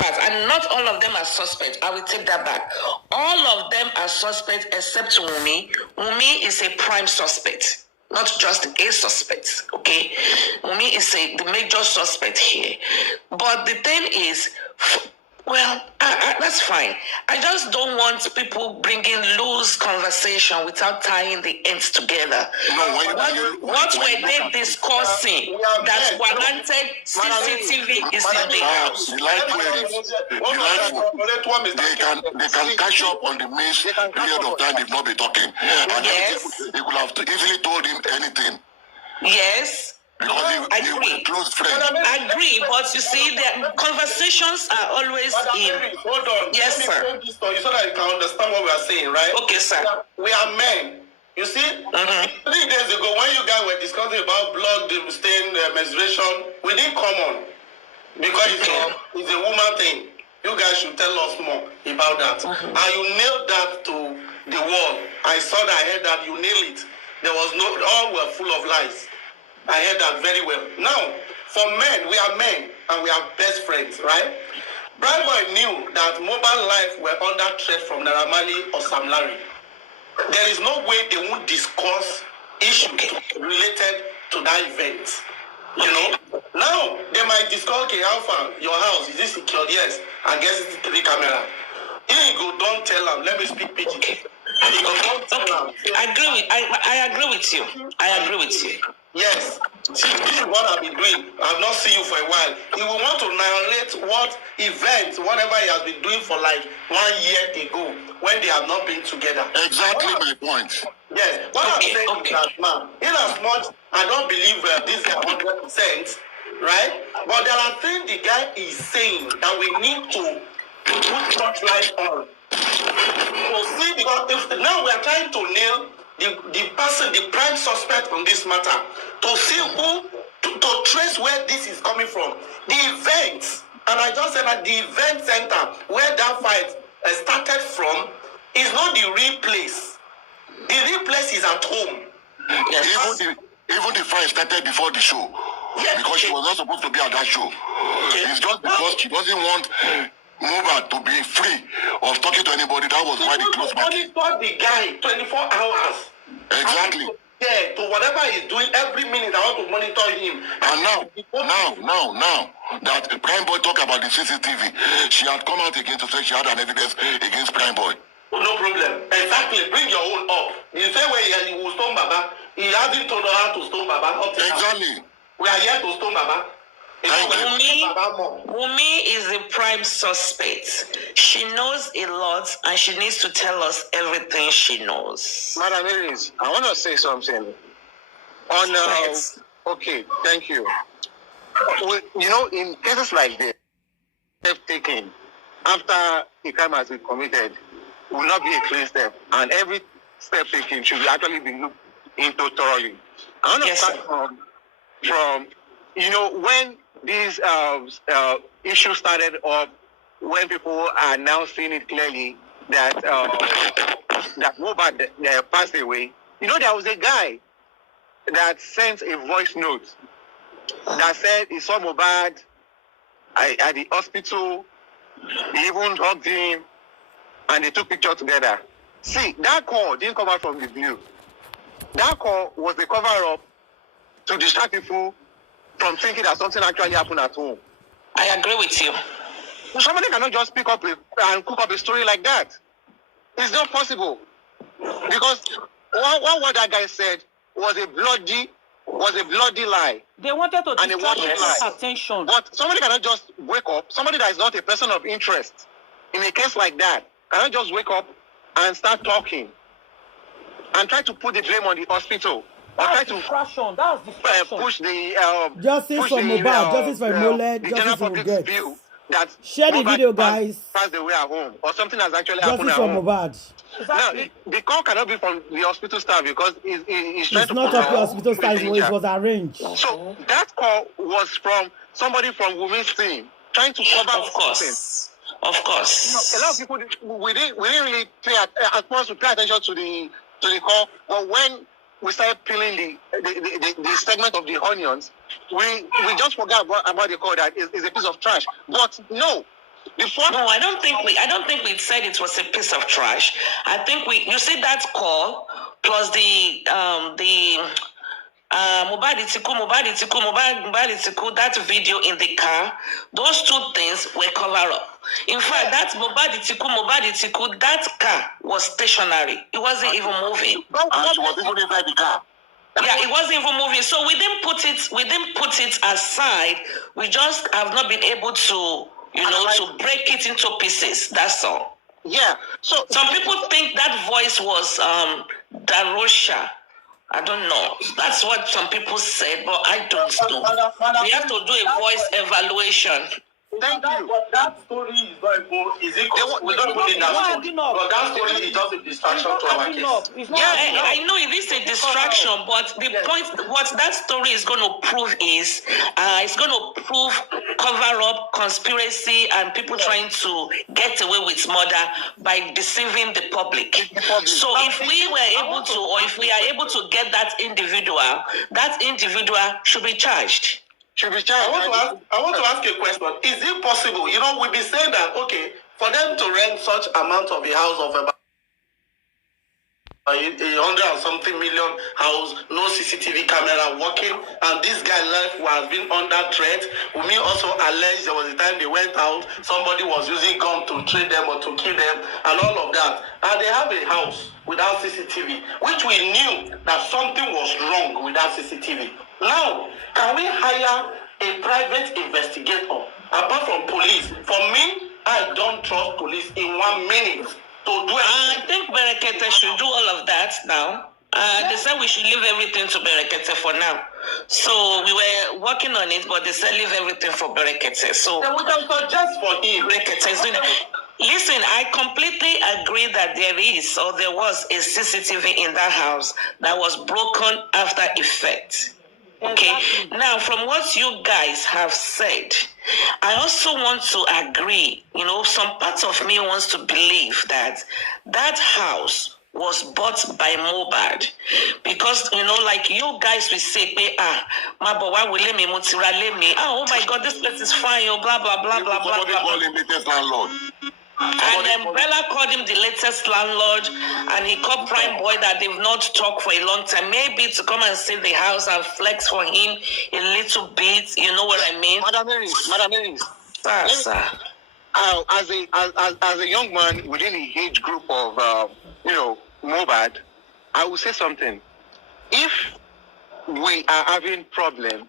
fact, and not all of them are suspect. I will take that back. All of them are suspect except Wunmi. Wunmi is a prime suspect, not just a suspect. Okay, Wunmi is the major suspect here. But the thing is, well, that's fine. I just don't want people bringing loose conversation without tying the ends together. No, what were they discussing that warranted CCTV is in the house? They can catch up on the missed period of time they've not been talking. And yes. They could have easily told him anything. Yes. Because I agree. Close friends. I agree, but you see, the conversations are always in. Hold on. Yes, sir. So that you can understand what we are saying, right? Okay, sir. We are men. You see, 3 days ago, when you guys were discussing about blood stain menstruation, we didn't come on because it's a woman thing. You guys should tell us more about that. And you nailed that to the wall. I saw that. I heard that you nailed it. There was all were full of lies. I heard that very well. Now, for men, we are men and we are best friends, right? Brian Boy knew that mobile life were under threat from Naira Marley or Sam Larry. There is no way they won't discuss issues related to that event. You know? Now, they might discuss, okay, how far your house, is it secured? Yes. I guess it's 3 camera. Here you go, don't tell them. Let me speak PG. I agree with you. I agree with you. Yes. See, this is what I've been doing. I've not seen you for a while. He will want to narrate what events, whatever he has been doing for like 1 year ago, when they have not been together. Exactly my point. Yes. What I'm saying is that, man, in as much, I don't believe this is 100%, right? But there are things the guy is saying that we need to put spotlight on. So see, because now we are trying to nail the person, the prime suspect on this matter, to see who, to trace where this is coming from. The event, and I just said that the event center where that fight started from is not the real place. The real place is at home. Yes. Even the fight started before the show. Yes. Because she was not supposed to be at that show. Yes. It's just because she doesn't want Mohbad to be free of talking to anybody. That was why they closed back. Monitor the guy 24 hours. Exactly. Yeah, to whatever he's doing every minute, I want to monitor him. And now that Prime Boy talk about the CCTV, she had come out again to say she had an evidence against Prime Boy. No problem. Exactly. Bring your own up. The same way he will stone Baba, he hasn't told her how to stone Baba. Exactly. We are here to stone Baba. Wunmi is the prime suspect. She knows a lot and she needs to tell us everything she knows. Madam Marries, I want to say something. Okay, thank you. You know, in cases like this, step taken after a crime has been committed will not be a clean step, and every step taken should actually be looked into thoroughly. I want to start from you know, when these issues started up, when people are now seeing it clearly that that Mohbad passed away, you know, there was a guy that sent a voice note that said he saw Mohbad at the hospital, he even hugged him, and they took pictures together. See, that call didn't come out from the blue. That call was the cover-up to distract people from thinking that something actually happened at home. I agree with you. Somebody cannot just pick up and cook up a story like that. It's not possible. Because what that guy said was a bloody lie. They wanted to distract attention. But somebody cannot just wake up. Somebody that is not a person of interest in a case like that cannot just wake up and start talking and try to put the blame on the hospital. That's distraction. That's distraction. Push the justice for Mohbad, justice for Mohbad, justice for Get. Share the video, guys. Passed away at home, or something has actually happened at home. Justice for Mohbad. Now, the call cannot be from the hospital staff because he's trying to. It's not up the hospital staff. It was arranged. So that call was from somebody from Wunmi's team trying to cover something. Of course. You know, a lot of people we didn't really pay attention to the call, but when we started peeling the segment of the onions, we just forgot about the call that is a piece of trash. But no, No, I don't think we said it was a piece of trash. I think you see that call plus the Mohbad Etiko, that video in the car, those two things were covered up. In fact, that Mohbad Etiko, that car was stationary. It wasn't even moving. And she was even inside the car. Yeah, it wasn't even moving. So we didn't put it aside. We just have not been able to, to break it into pieces. That's all. Yeah. So some people think that voice was divroce. I don't know. That's what some people said, but I don't know. We have to do a voice evaluation. Thank you. But that story is not even, we don't put it that story. But that story is just a distraction to our case. Yeah, I know it is a distraction, but the point, what that story is going to prove is, it's going to prove cover up, conspiracy, and people trying to get away with murder by deceiving the public. So if we were able to, or if we are able to get that individual should be charged. I want to ask a question. Is it possible? We've been saying that, okay, for them to rent such amount of a house of about 100 and something million house, no CCTV camera working, and this guy life was being under threat. Wunmi also alleged there was a time they went out, somebody was using gun to trade them or to kill them, and all of that. And they have a house without CCTV, which we knew that something was wrong with that CCTV. Now, can we hire a private investigator apart from police? For me, I don't trust police in 1 minute to do it. I think Berekete should do all of that now. They said we should leave everything to Berekete for now. So we were working on it, but they said leave everything for Berekete. So then we can suggest for him. Berekete is doing it. Listen, I completely agree that there was a CCTV in that house that was broken after effect. Okay, now from what you guys have said, I also want to agree, some parts of me wants to believe that house was bought by Mohbad, because, like you guys will say, oh my God, this place is fine, blah, blah, blah, blah, blah, blah. And then Bella called him the latest landlord, and he called Prime Boy that they've not talked for a long time. Maybe to come and see the house and flex for him a little bit. You know what I mean? Madam Marries. Sir. As a young man within the age group of Mohbad, I will say something. If we are having problem,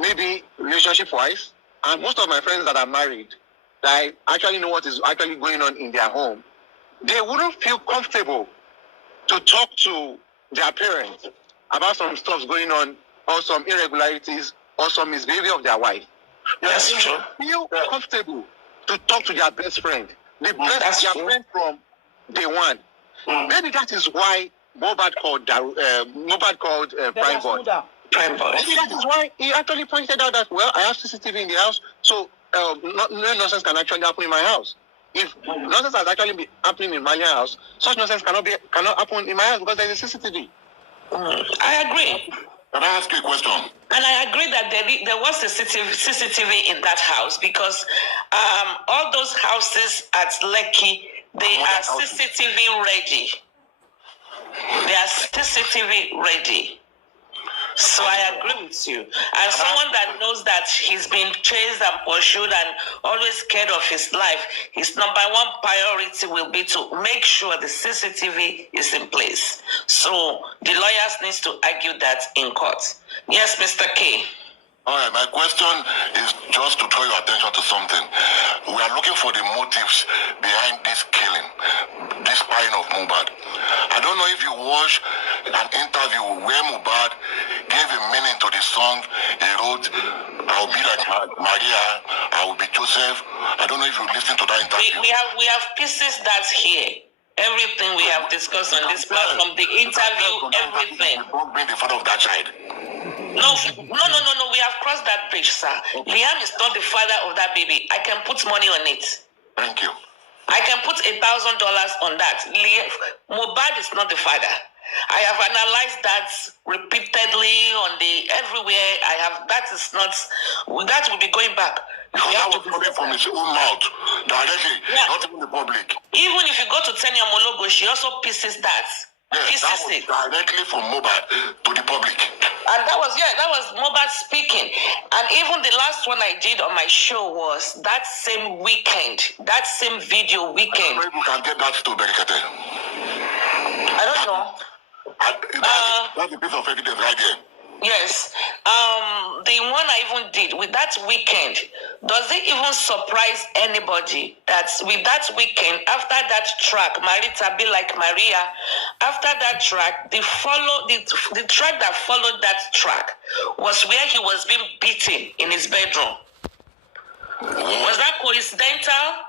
maybe relationship-wise, and most of my friends that are married, that I actually know what is actually going on in their home, they wouldn't feel comfortable to talk to their parents about some stuff going on, or some irregularities, or some misbehavior of their wife. That's true. Feel comfortable to talk to their best friend. They bless their friend from day one. Maybe that is why Mohbad called Prime Boy. Prime Boy. Maybe that is why he actually pointed out that, I have CCTV in the house, so no nonsense can actually happen in my house. If nonsense has actually been happening in my house, such nonsense cannot happen in my house because there is a CCTV. I agree. Can I ask you a question? And I agree that there was a CCTV in that house, because all those houses at Lekki, they are CCTV ready. They are CCTV ready. So I agree with you. And someone that knows that he's been chased and pursued and always scared of his life, his number one priority will be to make sure the CCTV is in place. So the lawyers need to argue that in court. Yes, Mr. K. All right, my question is just to draw your attention to something. We are looking for the motives behind this killing, this spying of Mohbad. I don't know if you watched an interview where Mohbad gave a meaning to the song he wrote, I will be like Maria, I will be Joseph. I don't know if you listened to that interview. We have pieces that's here. Everything we have discussed on this platform, the interview, everything. Being the father of that child. No. We have crossed that bridge, sir. Liam is not the father of that baby. I can put money on it. Thank you. I can put $1,000 on that. Mohbad is not the father. I have analyzed that repeatedly on the everywhere. That will be going back. You have to put it from his own mouth directly, not even the public. Even if you go to Teni Omologo, she also pieces that. Yes, that was directly from Mohbad to the public. And that was Mohbad speaking. And even the last one I did on my show was that same weekend, that same video weekend. I don't know if you can get that to Berikete. I don't know. That's a piece of evidence right there. Yes. The one I even did with that weekend, does it even surprise anybody that with that weekend, after that track, Marita Be Like Maria, after that track, the track that followed that track was where he was being beaten in his bedroom. Was that coincidental?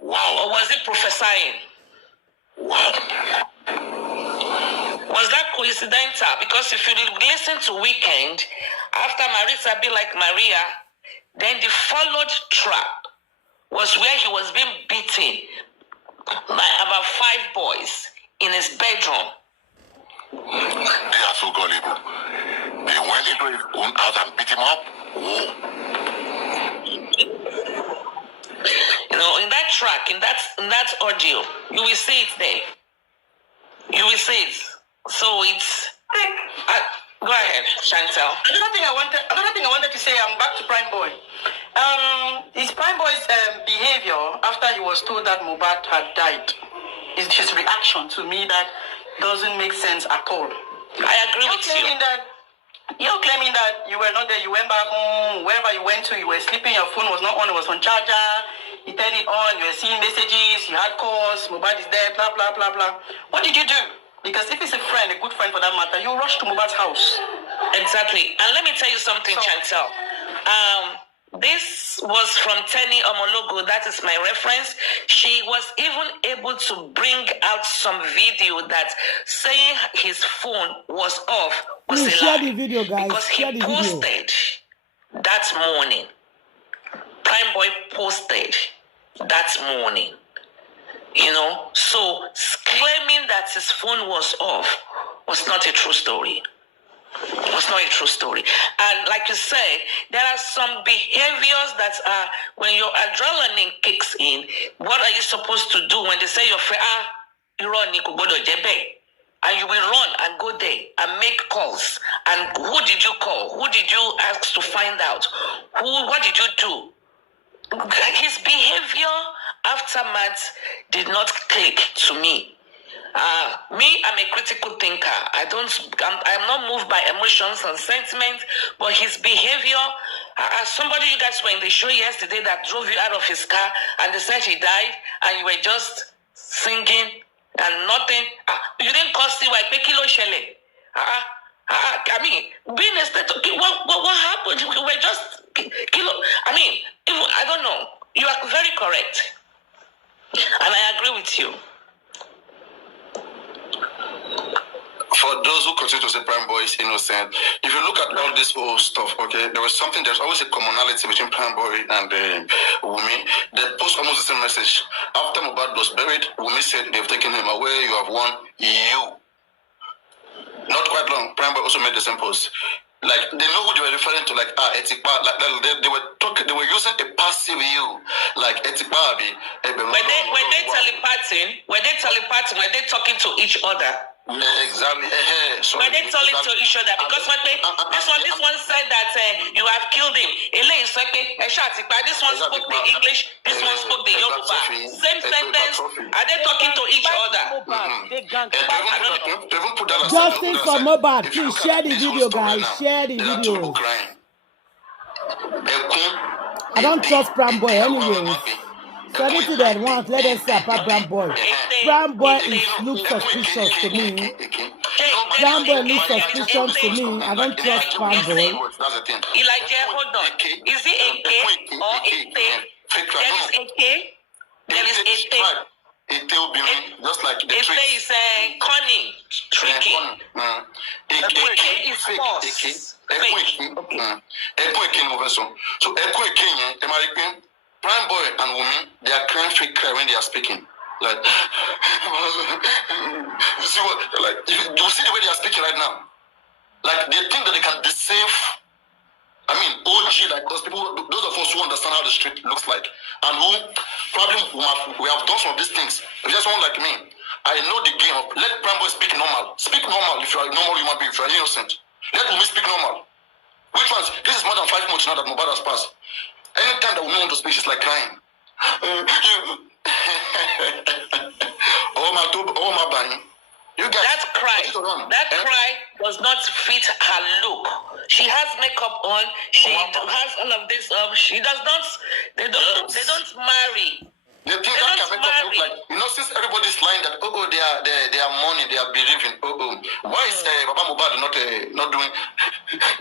Wow. Or was it prophesying? Wow. Was that coincidental? Because if you listen to Weekend, after Marita Be Like Maria, then the followed track was where he was being beaten by about 5 boys in his bedroom. They are so gullible. They went into his own house and beat him up. Whoa. You know, in that track, in that audio, you will see it there. You will see it. So it's go ahead, Chantel. Another thing I wanted to say, I'm back to Prime Boy. His Prime Boy's behavior after he was told that Mohbad had died, his reaction to me that doesn't make sense at all. I agree with you. You're claiming that you were not there, you went back home, wherever you went to, you were sleeping, your phone was not on, it was on charger, you turned it on, you were seeing messages, you had calls, Mohbad is there, blah, blah, blah, blah. What did you do? Because if it's a friend, a good friend for that matter, you rush to Mohbad's house. Exactly. And let me tell you something, Chantel. This was from Teni Omologo. That is my reference. She was even able to bring out some video that saying his phone was off was a lie. Share the video, guys. Because he posted that morning. Prime Boy posted that morning. You know, so claiming that his phone was off was not a true story. Was not a true story. And like you say, there are some behaviors that are, when your adrenaline kicks in, what are you supposed to do when they say your friend, you run, and you will run and go there and make calls. And who did you call? Who did you ask to find out? What did you do? His behavior aftermath did not click to me. I'm a critical thinker. I'm not moved by emotions and sentiments, but his behavior, as somebody you guys were in the show yesterday that drove you out of his car and they said he died and you were just singing and nothing. You didn't cost it like kilo shele. I mean, being a state of, what happened? We were just kilo. I mean, I don't know. You are very correct. And I agree with you. For those who continue to say Prime Boy is innocent, if you look at all this whole stuff, okay, there's always a commonality between Prime Boy and Wunmi. They post almost the same message. After Mohbad was buried, Wunmi said they've taken him away, you have won, you. Not quite long, Prime Boy also made the same post. Like, they know who they were referring to, like, Etiko, like, they were using a passive you, like, Etiko. Were they telepathing? Were they talking to each other? Exactly. Were they telling to each other? Because this one said that you have killed him. This one spoke the English, this one spoke the Yoruba. Same sentence. Are they talking to each other? Justice for Mohbad. Please share the video, guys. Share the video. I don't trust Prime Boy anyway. So anything that wants, let us say about Prime Boy. Prime Boy looks suspicious to me. Prime Boy looks suspicious to me. I don't trust Prime Boy. Elijah, hold on. Is it a K or a T? There is a K. There is a T. Just like the trick. It is cunning, tricky. The K is false. So, Prime Boy and Wunmi, they are crying fake cry when they are speaking. Like, you see what? Like, you see the way they are speaking right now. Like, they think that they can deceive. I mean, OG like those people, those of us who understand how the street looks like, and who probably we have done some of these things. If you're someone like me, I know the game of let Prime Boy speak normal. Speak normal if you are a normal human being, if you are innocent. Let Wunmi speak normal. Which ones? This is more than 5 months now that Mohbad has passed. Anytime that Wunmi wants to speak, she's like crying. Oh my buying. You guys, that cry does not fit her look. She has makeup on. She has all of this. She does not. They don't marry. They think that can make up look like, you know, since everybody's lying that they are money, they are believing. Why is Baba Mohbad not doing?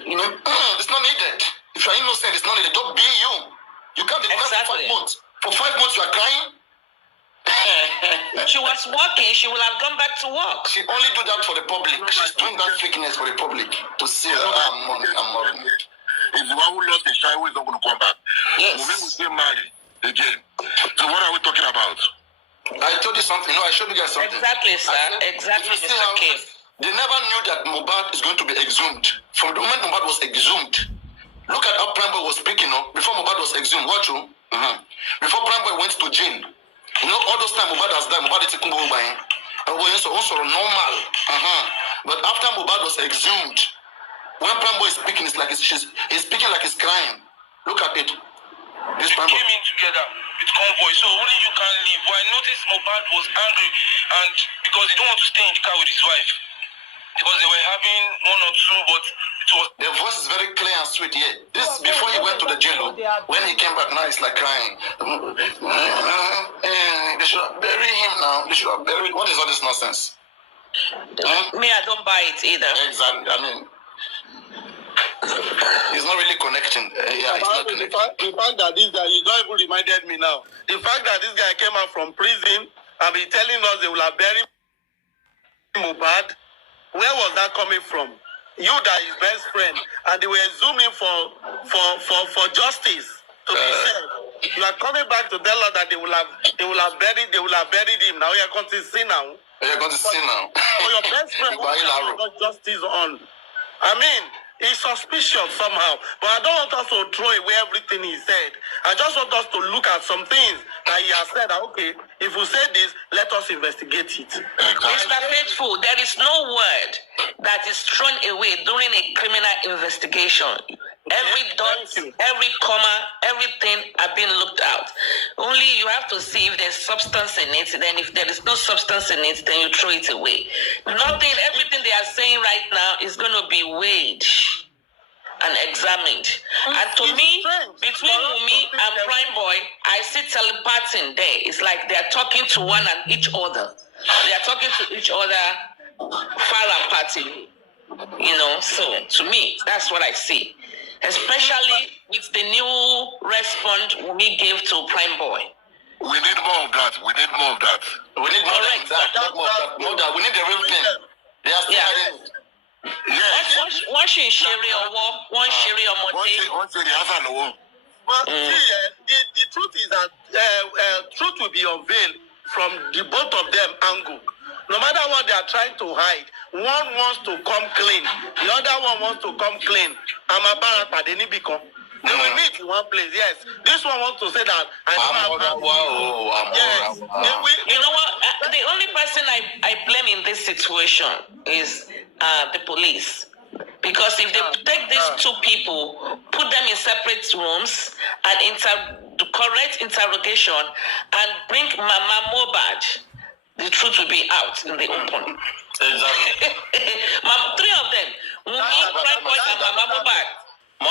You know, it's not needed. If you're innocent, it's not needed. Don't be you. You can't be exactly. For 5 months. For 5 months, you are crying. She was working. She will have gone back to work. She only do that for the public. She's doing that fakeness for the public to see that I'm money. It's the one who lost the child who is not going to come back. Yes. Women will still marry again. So what are we talking about? I told you something. No, I showed you guys something. Exactly, sir. Exactly, Mr. King. They never knew that Mohbad is going to be exhumed. From the moment Mohbad was exhumed, look at how Prime Boy was speaking. Before Mohbad was exhumed, what you? Before Prime Boy went to jail, you know, all those time Mohbad has died. Mohbad is Etiko by him. Also normal. But after Mohbad was exhumed, when Prime Boy is speaking, it's like he's speaking like he's crying. Look at it. This Prime Boy came in together with convoy, so only you can leave. But I noticed Mohbad was angry, and because he don't want to stay in the car with his wife, because they were having 1 or 2, but it was. The voice is very clear and sweet here. This before he went to the jail. When he came back now, he's like crying. They should have buried him now. They should have buried. What is all this nonsense? Me, I don't buy it either. Exactly. I mean, he's not really connecting. He's not connecting. The fact that this guy, you don't even reminded me now. The fact that this guy came out from prison and be telling us they will have buried Mohbad. Where was that coming from? You that his best friend, and they were zooming for justice to be said. You are coming back to tell us that they will have buried him. Now you are going to see now. You're going to see now. For your best friend, got justice on. I mean, it's suspicious somehow, but I don't want us to throw away everything he said. I just want us to look at some things that he has said. That, okay, if we say this, let us investigate it. Mr. Faithful, there is no word that is thrown away during a criminal investigation. Every dot, every comma, everything are being looked out. Only you have to see if there's substance in it. Then if there is no substance in it, then you throw it away. Nothing, everything they are saying right now is going to be weighed and examined. And to me, between Wunmi and Prime Boy, I see telepathy there. It's like they are talking to one and each other. They are talking to each other far apart. You know, so to me, that's what I see. Especially with the new response Wunmi gave to Prime Boy. We need more of that. We need more of that. We need more of that. More that. We need the real thing. They are still hiding. Yes. One should share one share or one share the other one. But the truth is that truth will be unveiled from the both of them angle. No matter what they are trying to hide, one wants to come clean, the other one wants to come clean. I'm a barata, they need become. They will meet in one place, yes. This one wants to say that I don't have. Yes. You know what? The only person I blame in this situation is the police. Because if they take these two people, put them in separate rooms and correct interrogation and bring Mama Mohbad, the truth will be out in the open. Exactly. 3 of them, Wunmi, Prime Boy, and Mama Mohbad. The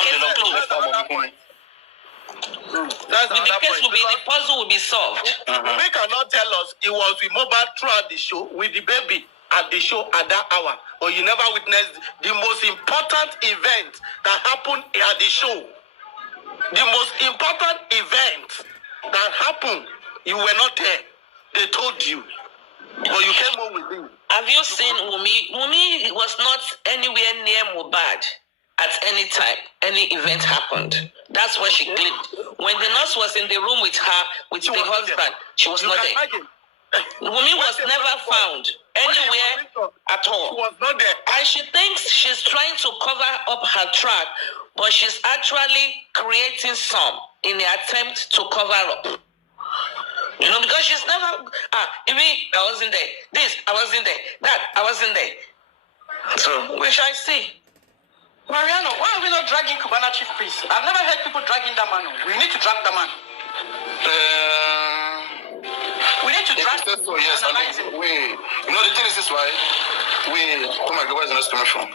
case will be, the puzzle will be solved. They cannot tell us it was with Mohbad throughout the show, with the baby at the show at that hour, or you never witnessed the most important event that happened at the show. The most important event that happened, you were not there. They told you, but you came home with him. Have you seen Wunmi? Wunmi was not anywhere near Mohbad at any time, any event happened. That's why she claimed. When the nurse was in the room with her, with the husband, she was not there. Wunmi was never found anywhere at all. She was not there. And she thinks she's trying to cover up her track, but she's actually creating some in the attempt to cover up. You know, because she's never, I wasn't there. This, I wasn't there. That, I wasn't there. So, we shall see. Mariano, why are we not dragging Cubana chief priest? I've never heard people dragging that man. We need to drag the man. We need to drag him. So, yes, you know, the thing is this, right? Oh my God, where is the next coming from?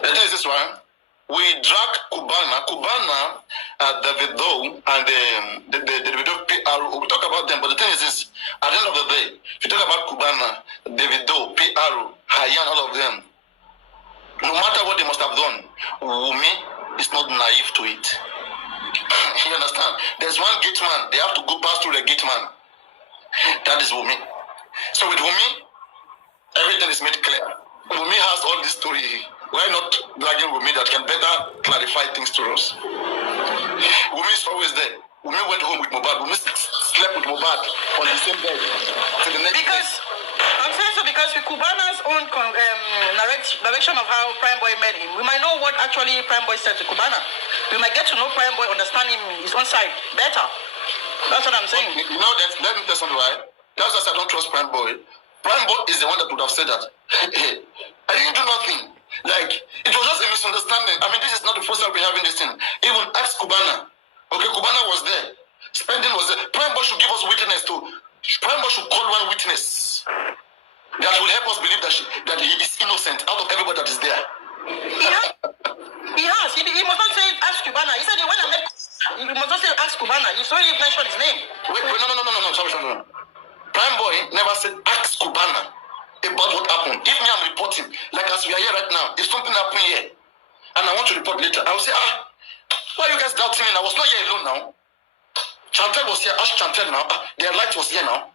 The thing is this, right? We drag Cubana, Davido, and the Davido PR. We talk about them, but the thing is this: at the end of the day, if you talk about Cubana, Davido, PR, Hayan, all of them, no matter what they must have done, Wunmi is not naive to it. You understand? There's one gate man; they have to go past through the gate man. That is Wunmi. So with Wunmi, everything is made clear. Wunmi has all this story. Why not dragging Wunmi that can better clarify things to us? Wunmi is always there. Wunmi went home with Mohbad. Wunmi slept with Mohbad on the same bed. To the next because I'm saying so because with Cubana's own direction of how Prime Boy met him, we might know what actually Prime Boy said to Cubana. We might get to know Prime Boy, understand him, his own side better. That's what I'm saying. You know that, let me tell something, right? That's why I don't trust Prime Boy. Prime Boy is the one that would have said that. Hey, I didn't do nothing. Like, it was just a misunderstanding. I mean, this is not the first time we're having this thing. Even ask Cubana. Okay, Cubana was there. Spending was there. Prime Boy should give us witness too. Prime Boy should call one witness that will help us believe that he is innocent out of everybody that is there. He has. He must not say ask Cubana. He said when I met, he must not say ask Cubana. He's already mentioned his name. Wait, no. Sorry. Prime Boy never said ask Cubana about what happened. If me, I'm reporting, like as we are here right now, if something happened here, and I want to report later, I will say, why are you guys doubting me? I was not here alone now. Chantel was here, ask Chantel now. Their light was here now.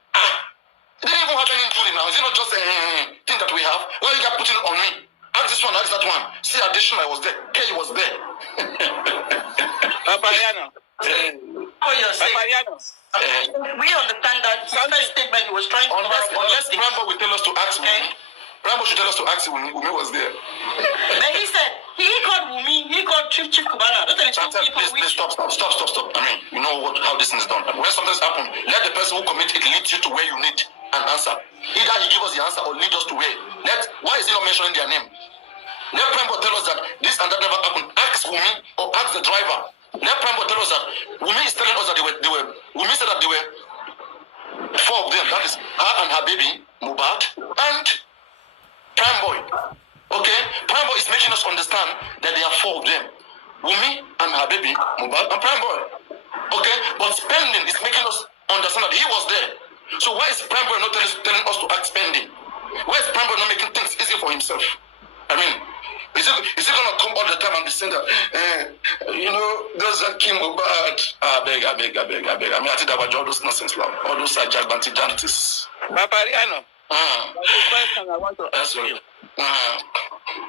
They didn't even have any injury now. Is it not just a thing that we have? Why are you guys putting it on me? Ask this one, ask that one. See, addition, I was there. Kelly was there. Papayano. Oh, you're saying. We understand that his first statement he was trying to unless Rambo will tell us to ask Wunmi. Rambo should tell us to ask Wunmi. Wunmi was there. Then he said he called Wunmi, he called Chief Cubana. Don't tell the two people. Please stop. I mean, you know how this thing is done. When something's happened, let the person who commit it lead you to where you need an answer. Either he give us the answer or lead us to where. Why is he not mentioning their name? Let Rambo tell us that this and that never happened. Ask Wunmi or ask the driver. Let Prime Boy tell us that Wunmi is telling us that they were Wunmi said that they were 4 of them. That is her and her baby, Mohbad, and Prime Boy. Okay? Prime Boy is making us understand that there are 4 of them. Wunmi and her baby, Mohbad, and Prime Boy. Okay? But spending is making us understand that he was there. So why is Prime Boy not telling us to act spending? Why is Prime Boy not making things easy for himself? I mean, is it going to come all the time and be saying that, those that came Mohbad? I beg. I mean, I think that was all those nonsense, all those gigantities. Papariano. This question I want to ask you.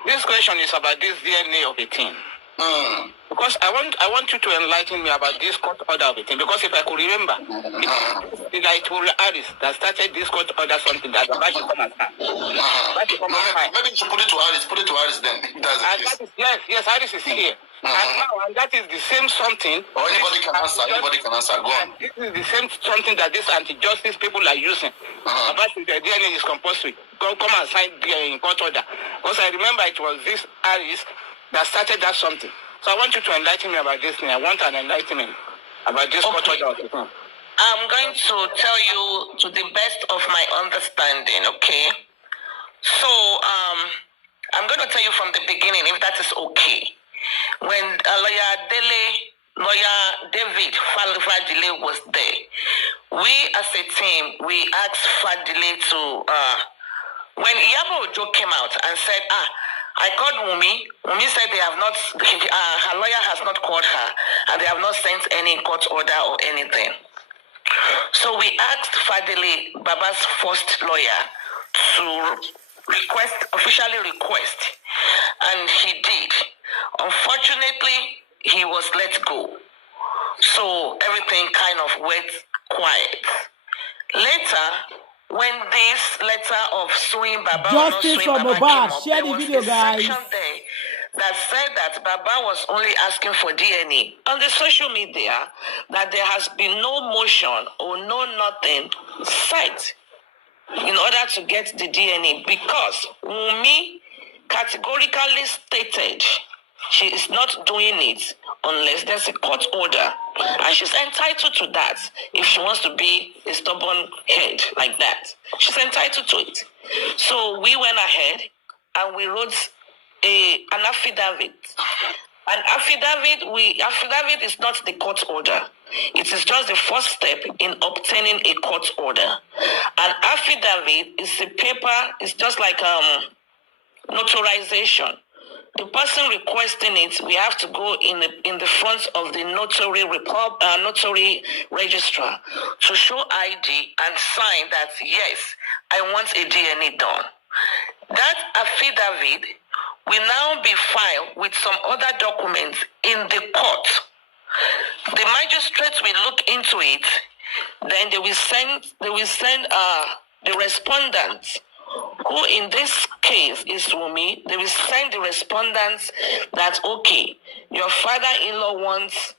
This question is about this DNA of a thing. Because I want you to enlighten me about this court order of a thing. Because if I could remember, it's like Harris that started this court order something that the should come and start. Maybe you should put it to Harris. Put it to Harris then. Yes, Harris is here. And that is the same something. Or anybody can answer. Go on. This is the same something that these anti-justice people are using. About the DNA is compulsory. Come and sign the court order. Because I remember it was this Harris that started that something. So I want you to enlighten me about this thing. I want an enlightenment about this court order. I'm going to tell you to the best of my understanding, okay? So, I'm going to tell you from the beginning, if that is okay. When lawyer David Fadile was there, we as a team, we asked Fadile to, when Iyabo Ojo came out and said, I called Wunmi. Wunmi said they have not, her lawyer has not called her, and they have not sent any court order or anything. So we asked Fadile, Baba's first lawyer, to officially request, and he did. Unfortunately, he was let go. So everything kind of went quiet. Later, when this letter of suing Baba or not Justice suing for Baba came Mohbad. up, Share there the was video, a guys. section there that said that Baba was only asking for DNA. On the social media, that there has been no motion or no nothing set in order to get the DNA because Wunmi categorically stated she is not doing it unless there's a court order. And she's entitled to that if she wants to be a stubborn head like that. She's entitled to it. So we went ahead and we wrote an affidavit. An affidavit is not the court order. It is just the first step in obtaining a court order. An affidavit is a paper, it's just like notarization. The person requesting it, we have to go in the front of the notary registrar to show ID and sign that yes, I want a DNA done. That affidavit will now be filed with some other documents in the court. The magistrates will look into it. Then they will send the respondents, who in this case is Wunmi. They will send the respondents that okay, your father-in-law wants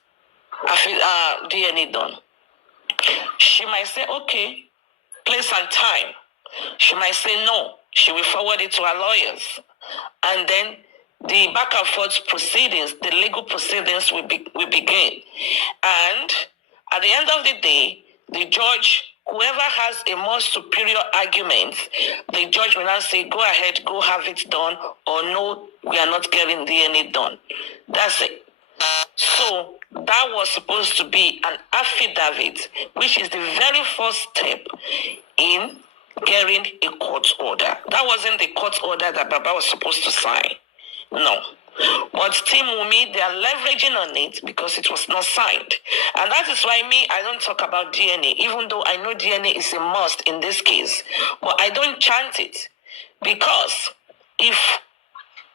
DNA done. She might say okay, place and time. She might say no. She will forward it to her lawyers. And then the back and forth proceedings, the legal proceedings will begin. And at the end of the day, the judge, whoever has a more superior argument, the judge will now say, go ahead, go have it done, or no, we are not getting DNA done. That's it. So that was supposed to be an affidavit, which is the very first step in getting a court order. That wasn't the court order that Baba was supposed to sign. No. But Team Wunmi, they are leveraging on it because it was not signed. And that is why I don't talk about DNA, even though I know DNA is a must in this case. But I don't chant it. Because if,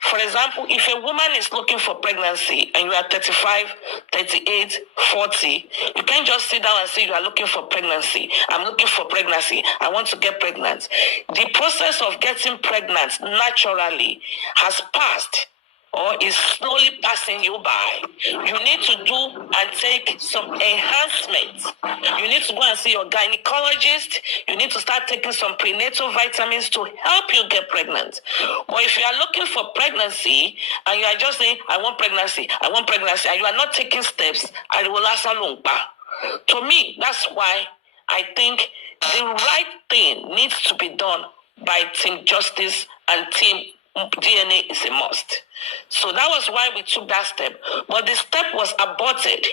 for example, if a woman is looking for pregnancy and you are 35, 38, 40, you can't just sit down and say you are looking for pregnancy. I'm looking for pregnancy. I want to get pregnant. The process of getting pregnant naturally has passed or is slowly passing you by. You need to do and take some enhancements. You need to go and see your gynecologist. You need to start taking some prenatal vitamins to help you get pregnant. But if you are looking for pregnancy and you are just saying, I want pregnancy, and you are not taking steps, to me, that's why I think the right thing needs to be done by Team Justice and Team DNA is a must. So that was why we took that step. But the step was aborted.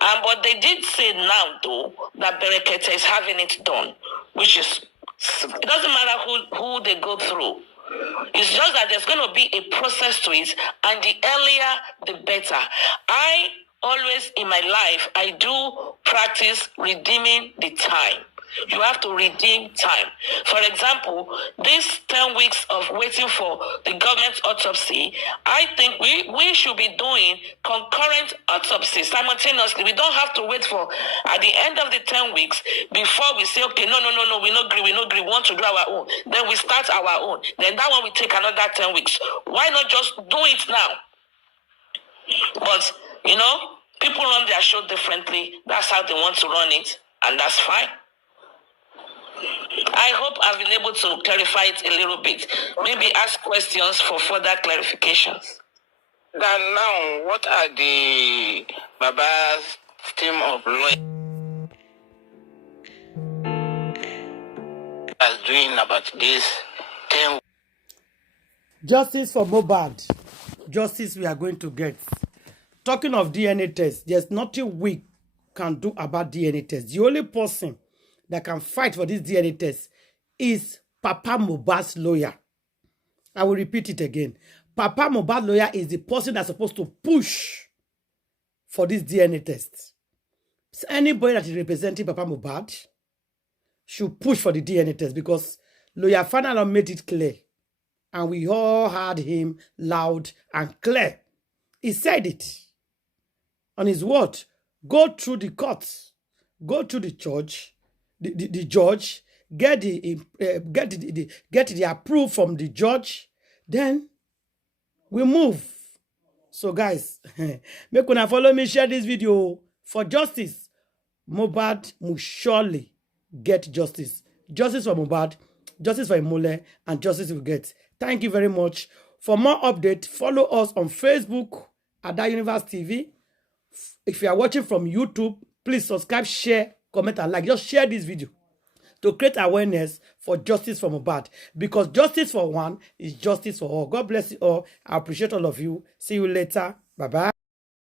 But they did say now, though, that Berekete is having it done, which is, it doesn't matter who they go through. It's just that there's going to be a process to it, and the earlier, the better. I always, in my life, I do practice redeeming the time. You have to redeem time. For example, this 10 weeks of waiting for the government autopsy, I think we should be doing concurrent autopsy simultaneously. We don't have to wait for at the end of the 10 weeks before we say, okay, no, we not agree, we want to do our own. Then we start our own. Then that one we take another 10 weeks. Why not just do it now? But, people run their show differently. That's how they want to run it, and that's fine. I hope I've been able to clarify it a little bit. Maybe ask questions for further clarifications. Then now, what are the Baba's team of lawyers doing about this thing? Justice for Mohbad. Justice we are going to get. Talking of DNA test, there's nothing we can do about DNA test. The only person that can fight for this DNA test is Papa Mohbad's lawyer. I will repeat it again. Papa Mohbad's lawyer is the person that's supposed to push for this DNA test. So anybody that is representing Papa Mohbad should push for the DNA test because lawyer finally made it clear. And we all heard him loud and clear. He said it on his word. Go through the courts. Go through the church. the judge, get the approve from the judge, then we move. So guys, make una follow me, share this video for justice. Mohbad will surely get justice. Justice for Mohbad, justice for Imole, and justice will get. Thank you very much. For more updates, follow us on Facebook at That Universe TV. If you are watching from YouTube, please subscribe, share, comment, and like. Just share this video to create awareness for justice for Mohbad. Because justice for one is justice for all. God bless you all. I appreciate all of you. See you later. Bye-bye.